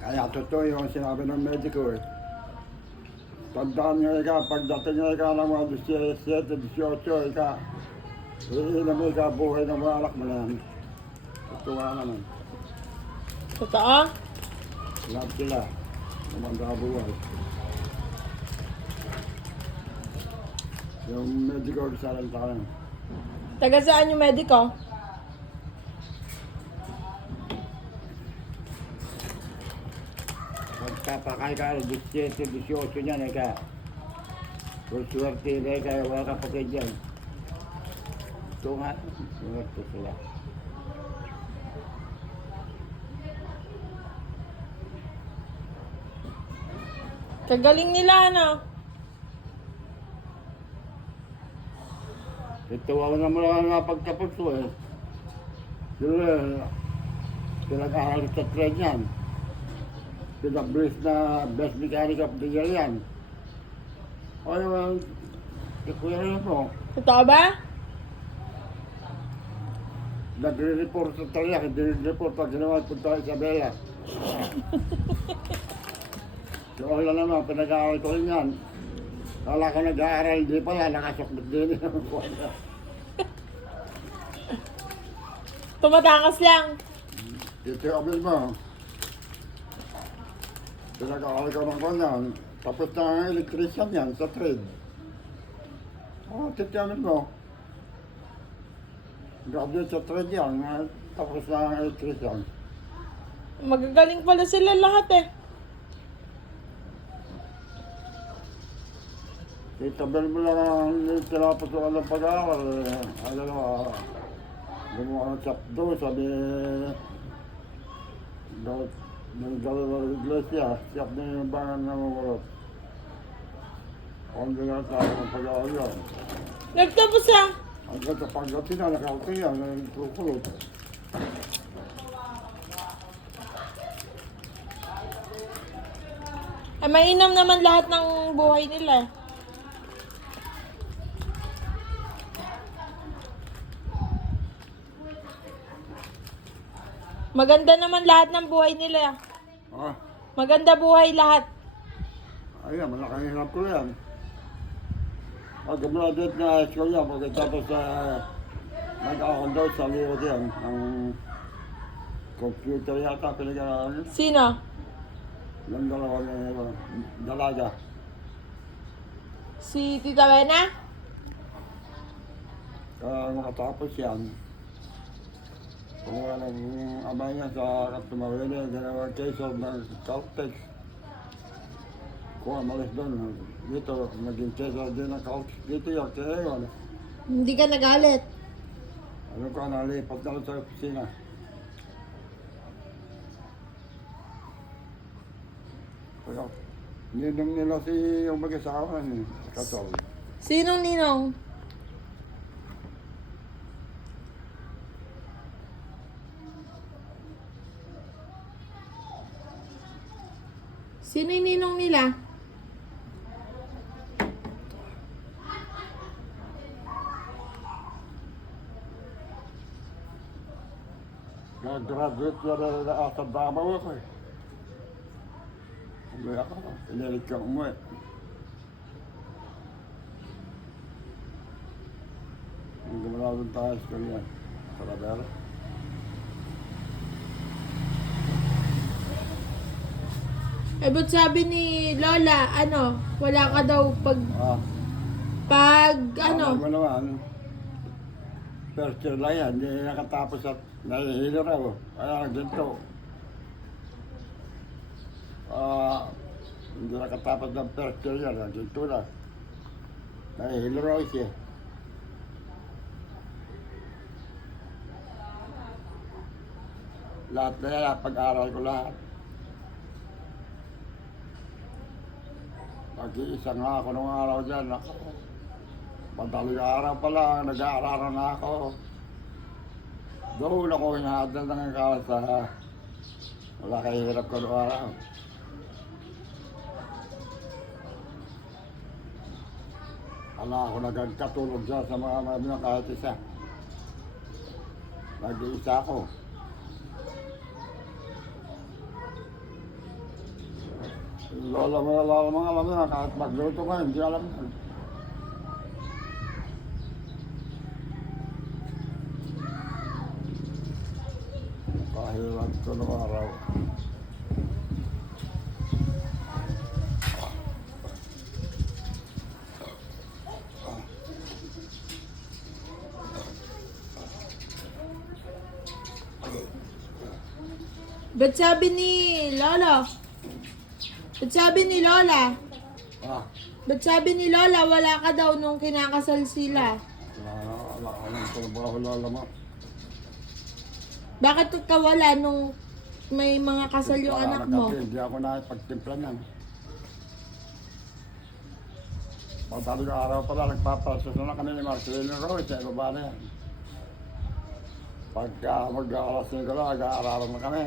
Kaya totoo yung sinabi ng mediko eh. Tandaan nyo ika, pagdating nyo ika ng mga 17, 18, ika, iinom mo ika buhay ng mga anak mo na yan. Totoo nga naman. Totoo? Lahat sila, namanda buhay. Yung mediko sa rin tayo. Taga saan yung mediko? Pagkapakay ka, 17, 18 niyan ika. Kung swerte na ika, wala kapatid dyan. Ito nga, swerte sila. Kagaling nila, ano? Ito ako naman lang napagtapos ko eh. Sila, pinag-aaral sa trade yan. Pinag-brief na best mechanic of the year yan. Ay, kuya rin mo. Totoo ba? Nagre-report sa talaga, hindi report pag ginawa punta sa Isabela. So, wala naman, pinag-aaral ko rin yan. Kala ko nag-aaral, di pala, nakasokbit din yung kuya. Tumatakas lang. Ito yung abil mo. Pinag-aaral ko ng kanyan. Tapos na ang electrician yan sa trade. Ito yung abil mo. Graduate sa trade yan. Tapos na ang electrician. Magagaling pala sila lahat eh. Itabel mo lang ang tinapos ko ng pag-aaral. Ano na, gumawa ng chapdo, sabi, ng dalawang iglesia, siyak na yung bangan ng mga Ang gano'n tayo ng pag-aaral yan. Nagtapos ah. Hanggang sa Pangasinan, nakauto yan, nagkukulot. Ay, mainam naman lahat ng buhay nila. Maganda naman lahat ng buhay nila. Ah, Maganda buhay lahat. ayun, malaking hirap ko yan. Pag-graduate na high school yan, pagkatapos nag-aakon daw sa liwag yan, ang computer yata, pinag-aaral. Sino? Yung dalawa na dalaga. Si Tita Bena? Makatapos yan, kumuha ng ama niya sa Katumawene, dalawang case of Caltex. Kung amalis doon, dito, naging case of din ng Caltex. Dito yung kaya yun. Hindi ka nagalit. Ano ko, nalipat na lang sa opisina. Kaya, ninong nila si yung mag-asawa ni Kasol. Sinong ninong? Sino yung ninong nila? Nag-graduate yan na sa Davao ako eh. Hindi ako, pinilit ka umuwi. Ang gumalaw doon tayo sa kanya, sa Ravera. Eh, ba't sabi ni Lola, ano, wala ka daw ano, Ano naman, first year lang yan, hindi nakatapos at nahihilo raw. Kaya ganito. Hindi nakatapos ng first year yan, ganito na. Nahihilo raw siya. Lahat na yan, pag-aral ko lahat. Nag-iisa nga ako nung araw dyan. Madaling araw pa lang, nag-aaral na ako. Doon ako hinahadal ng kasa. Wala kayo hirap ko nung araw. Wala ako nagkatulog dyan sa mga mga kahit isa. Nag-iisa ako. Lola mo na lang mga alam na, kahit magluto ka, hindi alam yan. Kahirap ko ng araw. Ba't sabi ni Lolo? Ba't sabi ni Lola? Ah, Ba't sabi ni Lola wala ka daw nung kinakasal sila? wala ka ng trabaho lola mo. Bakit ka wala nung may mga kasal yung anak mo? Kasi hindi ako nakipagtimpla niyan. Madaling araw pala, nagpapasos na kami ni Marcelino Roy sa ibaba na yan. Pagka mag-aalas na gala, nag-aaralan na kami.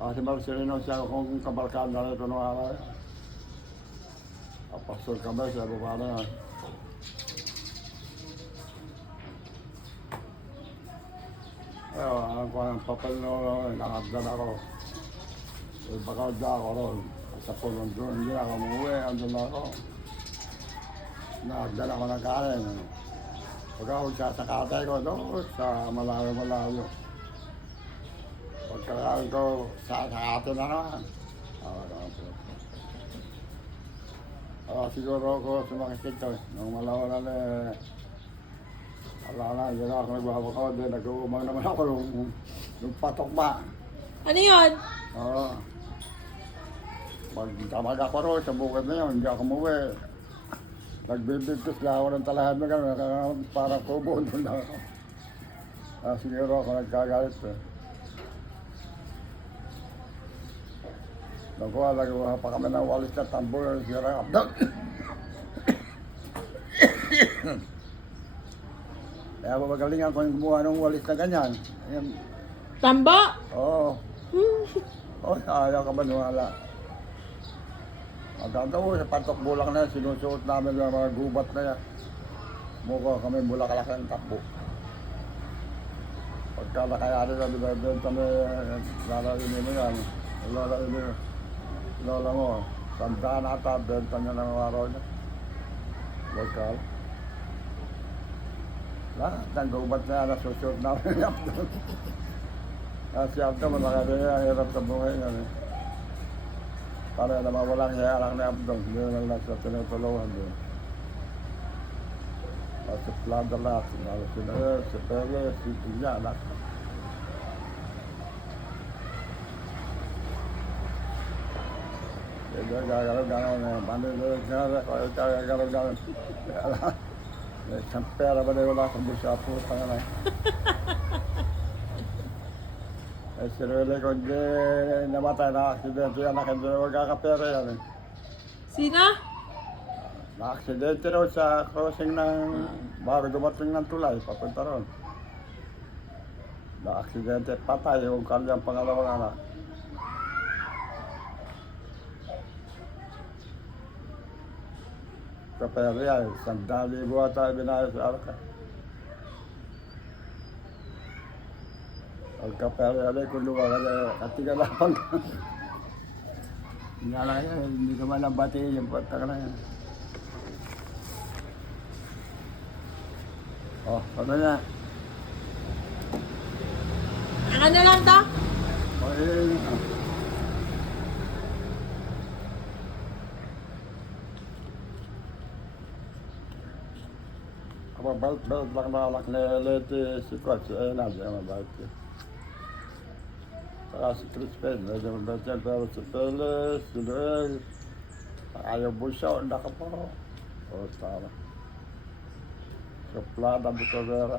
Si Marcelino siya kung kabarkaan na ito nung araw yan. Papasol kami sa ibaba na yan. Ayun, alam ko ang papel noon, nakagdan ako. Baka dyan ako ron. Sa pulong doon, hindi ako umuwi, andun ako. Nakagdan ako ng kanin. Pagka ako sasakatay ko doon, sa malayo-malayo. Pagkakain ko, sasakatay na naman. Siguro ako sumakit ko. Nung malawalan wala na, hindi na ako nagbabakaw. Nag-uumang naman ako nung patok ba. Ano yun? Oo. Pagkamag ako ron sa bukid na yun, hindi ako umuwi. Nagbibigtos lang ako ng talahan na gano'n, parang kubo doon na ako. Siguro ako nagkagalit eh. Nakuha, nagawa pa kami ng walis na tambol, sira kapdag. Kaya mabagalingan ko yung gumawa ng walis na ganyan. Ayan. Tambo? Oo. Ayaw ka ba niwala? Ang gagawin sa patok bulak na yan, sinusuot namin ng mga gubat na yan. Mukha kami bulaklak ng takbo. Pagka nakayari na binibenta mo, lalainin mo yan. Lola mo, sandaan ata, benta niya ng araw niya. Lokal. Lahat ng gubat na yan, nasusuot namin yung Abdon. Kasi Abdon, malaki rin yan, hirap sa buhay yan eh. Para naman walang hiya lang ni Abdon, hindi lang nasa tinutulungan doon. Si Plada lahat, si Noel, si Pele, si Pinya, anak. Jadi gano'n, manilog nga, gano'n. Isang pera ba na wala kang bisa po, tanga na. Si Rene, kung di namatay na aksidente yan, hindi na magkakapera yan eh. Sino? Na-aksidente raw sa crossing ng bago dumating ng tulay, papunta ron. Na-aksidente, patay yung kanyang pangalawang anak. Sa pera yan, 100,000 ata binayos sa arka. Pagka-pera yan, kung lumagan na, katigalapang ka. Hindi ka man nabati yung pataka na yan. Ano na? Ano lang to? Mabait lang na anak ni Leti si Kot, si Enad, yung mabait yun. Saka si Crispin, medyo mabait yan, pero si Pele, si Noel, ayaw busyaw, nakaparo. Tama. So, Plada Butovera.